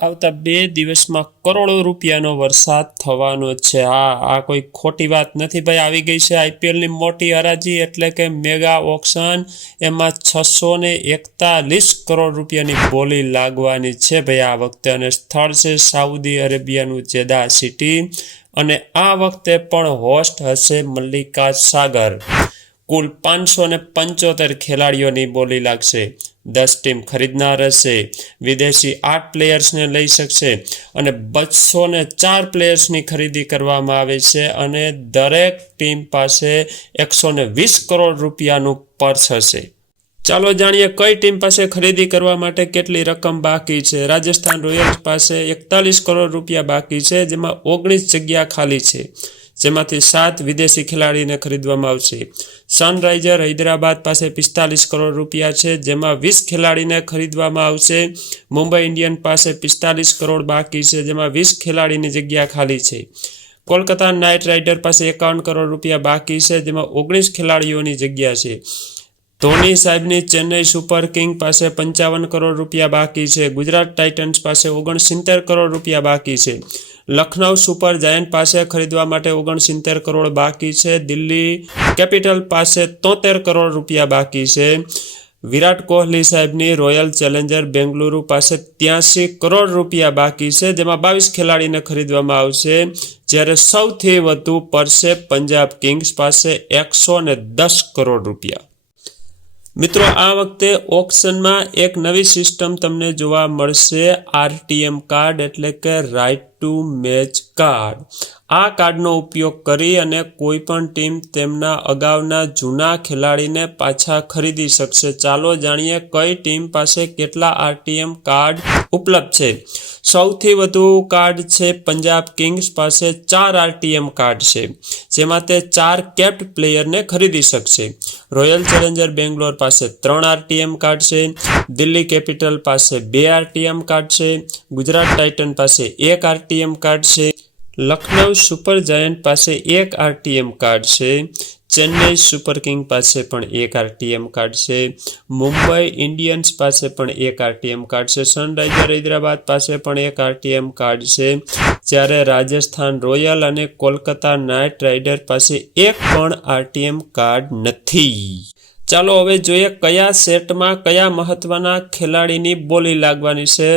આવતા 2 દિવસમાં કરોડો રૂપિયાનો વરસાદ થવાનો છે। આ કોઈ ખોટી વાત નથી ભાઈ। આવી ગઈ છે આઈપીએલની મોટી હરાજી એટલે કે મેગા ઓક્શન। એમાં 641 કરોડ રૂપિયાની બોલી લાગવાની છે ભાઈ આ વખતે, અને સ્થળ છે સાઉદી અરેબિયાનું જેદા સિટી, અને આ વખતે પણ હોસ્ટ હશે મલ્લિકા સાગર। કુલ 575 ખેલાડીઓની બોલી લાગશે। 10 ટીમ ખરીદનાર હશે, વિદેશી 8 પ્લેયર્સને લઈ શકશે, અને 204 પ્લેયર્સની ખરીદી કરવામાં આવે છે, અને દરેક ટીમ પાસે 120 કરોડ રૂપિયાનું પર્સ હશે। ચાલો જાણીએ કઈ ટીમ પાસે ખરીદી કરવા માટે કેટલી રકમ બાકી છે। રાજસ્થાન રોયલ્સ પાસે 41 કરોડ રૂપિયા બાકી છે, જેમાં 19 જગ્યા ખાલી છે, જેમાંથી 7 વિદેશી ખેલાડીને ખરીદવામાં આવશે। સનરાઇઝર હૈદરાબાદ પાસે 45 કરોડ રૂપિયા છે, જેમાં 20 ખેલાડીને ખરીદવામાં આવશે। મુંબઈ ઇન્ડિયન્સ પાસે 45 કરોડ બાકી છે, જેમાં 20 ખેલાડીની જગ્યા ખાલી છે। કોલકાતા નાઇટ રાઇડર પાસે 51 કરોડ રૂપિયા બાકી છે, જેમાં 19 ખેલાડીઓની જગ્યા છે। ધોની સાહેબની ચેન્નઈ સુપર કિંગ પાસે 55 કરોડ રૂપિયા બાકી છે। ગુજરાત ટાઇટન્સ પાસે 69 કરોડ રૂપિયા બાકી છે। લખનઉ સુપર જાયન્ટ પાસે ખરીદવા માટે 69 કરોડ બાકી છે। દિલ્હી કેપિટલ પાસે 73 કરોડ રૂપિયા બાકી છે। વિરાટ કોહલી સાહેબની રોયલ ચેલેન્જર બેંગલુરુ પાસે 83 કરોડ રૂપિયા બાકી છે, જેમાં 22 ખેલાડીને ખરીદવામાં આવશે। જ્યારે સૌથી વધુ પડશે પંજાબ કિંગ્સ પાસે 110 કરોડ રૂપિયા। મિત્રો આ વખતે ઓક્શનમાં એક નવી સિસ્ટમ તમને જોવા મળશે, આરટીએમ કાર્ડ એટલે કે રાઇટ ટુ મેચ કાર્ડ। આ કાર્ડનો ઉપયોગ કરી અને કોઈ પણ ટીમ તેમના અગાઉના જૂના ખેલાડીને પાછા ખરીદી શકશે। ચાલો જાણીએ કઈ ટીમ પાસે કેટલા આરટીએમ કાર્ડ ઉપલબ્ધ છે। સૌથી વધુ કાર્ડ છે પંજાબ કિંગ્સ પાસે 4 આરટીએમ કાર્ડ છે, જેમાં તે 4 કેપ્ડ પ્લેયરને ખરીદી શકશે। રોયલ ચેલેન્જર બેંગ્લોર પાસે 3 આરટીએમ કાર્ડ છે। દિલ્હી કેપિટલ પાસે 2 આરટીએમ કાર્ડ છે। ગુજરાત ટાઇટન પાસે 1 આરટીએમ કાર્ડ છે। લખનઉ સુપર જાયન્ટ પાસે 1 આરટીએમ કાર્ડ છે। ચેન્નઈ સુપર કિંગ પાસે પણ 1 આરટીએમ કાર્ડ છે। મુંબઈ ઇન્ડિયન્સ પાસે પણ 1 આરટીએમ કાર્ડ છે। સનરાઇઝર હૈદરાબાદ પાસે પણ 1 આરટીએમ કાર્ડ છે, જ્યારે રાજસ્થાન રોયલ અને કોલકાતા નાઇટ રાઇડર પાસે 1 પણ આરટીએમ કાર્ડ નથી। ચાલો હવે જોઈએ કયા સેટમાં કયા મહત્વના ખેલાડીની બોલી લાગવાની છે।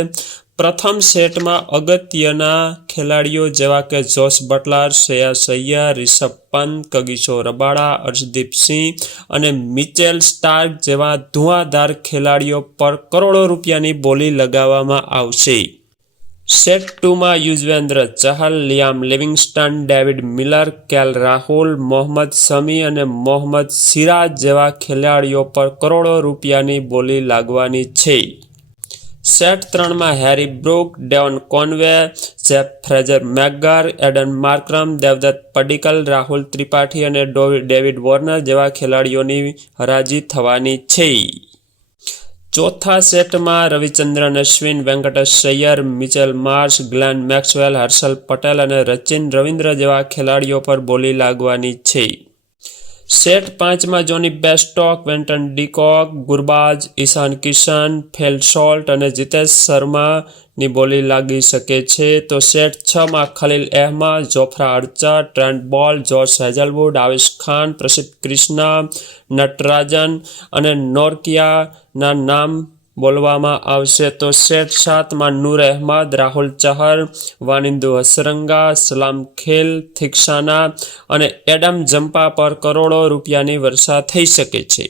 પ્રથમ સેટમાં અગત્યના ખેલાડીઓ જેવા કે Jos Buttler, Shreyas Iyer, Rishabh Pant, Kagiso Rabada, Arshdeep Singh અને મિચેલ સ્ટાર્ક જેવા ધુઆંધાર ખેલાડીઓ પર કરોડો રૂપિયાની બોલી લગાવવામાં આવશે। સેટ 2માં Yuzvendra Chahal, Liam Livingstone, David Miller, KL Rahul, Mohammed Shami અને મોહમ્મદ સિરાજ જેવા ખેલાડીઓ પર કરોડો રૂપિયાની બોલી લાગવાની છે। સેટ 3માં Harry Brook, Devon Conway, Jake Fraser McGurk, Aiden Markram, Devdutt Padikkal, Rahul Tripathi અને ડેવિડ વોર્નર જેવા ખેલાડીઓની હરાજી થવાની છે। ચોથા સેટમાં Ravichandran Ashwin, Venkatesh Iyer, Mitchell Marsh, Glenn Maxwell, Harshal Patel અને સચિન રવિન્દ્ર જેવા ખેલાડીઓ પર બોલી લાગવાની છે। સેટ 5માં Jonny Bairstow, Quinton de Kock, Gurbaz, Ishan Kishan, Phil Salt અને જીતેશ શર્માની બોલી લાગી શકે છે। તો સેટ 6માં Khaleel Ahmed, Jofra Archer, Trent Boult, Josh Hazlewood, Avesh Khan, Prasidh Krishna, Natarajan અને નોર્કિયાના નામ બોલવામાં આવશે। તો સેટ 7માં નૂર અહેમદ, રાહુલ ચહર, વાનિંદુ હસરંગા, સલામ ખેલ, થિક્સાના અને એડમ જમ્પા પર કરોડો રૂપિયાની વર્ષા થઈ શકે છે।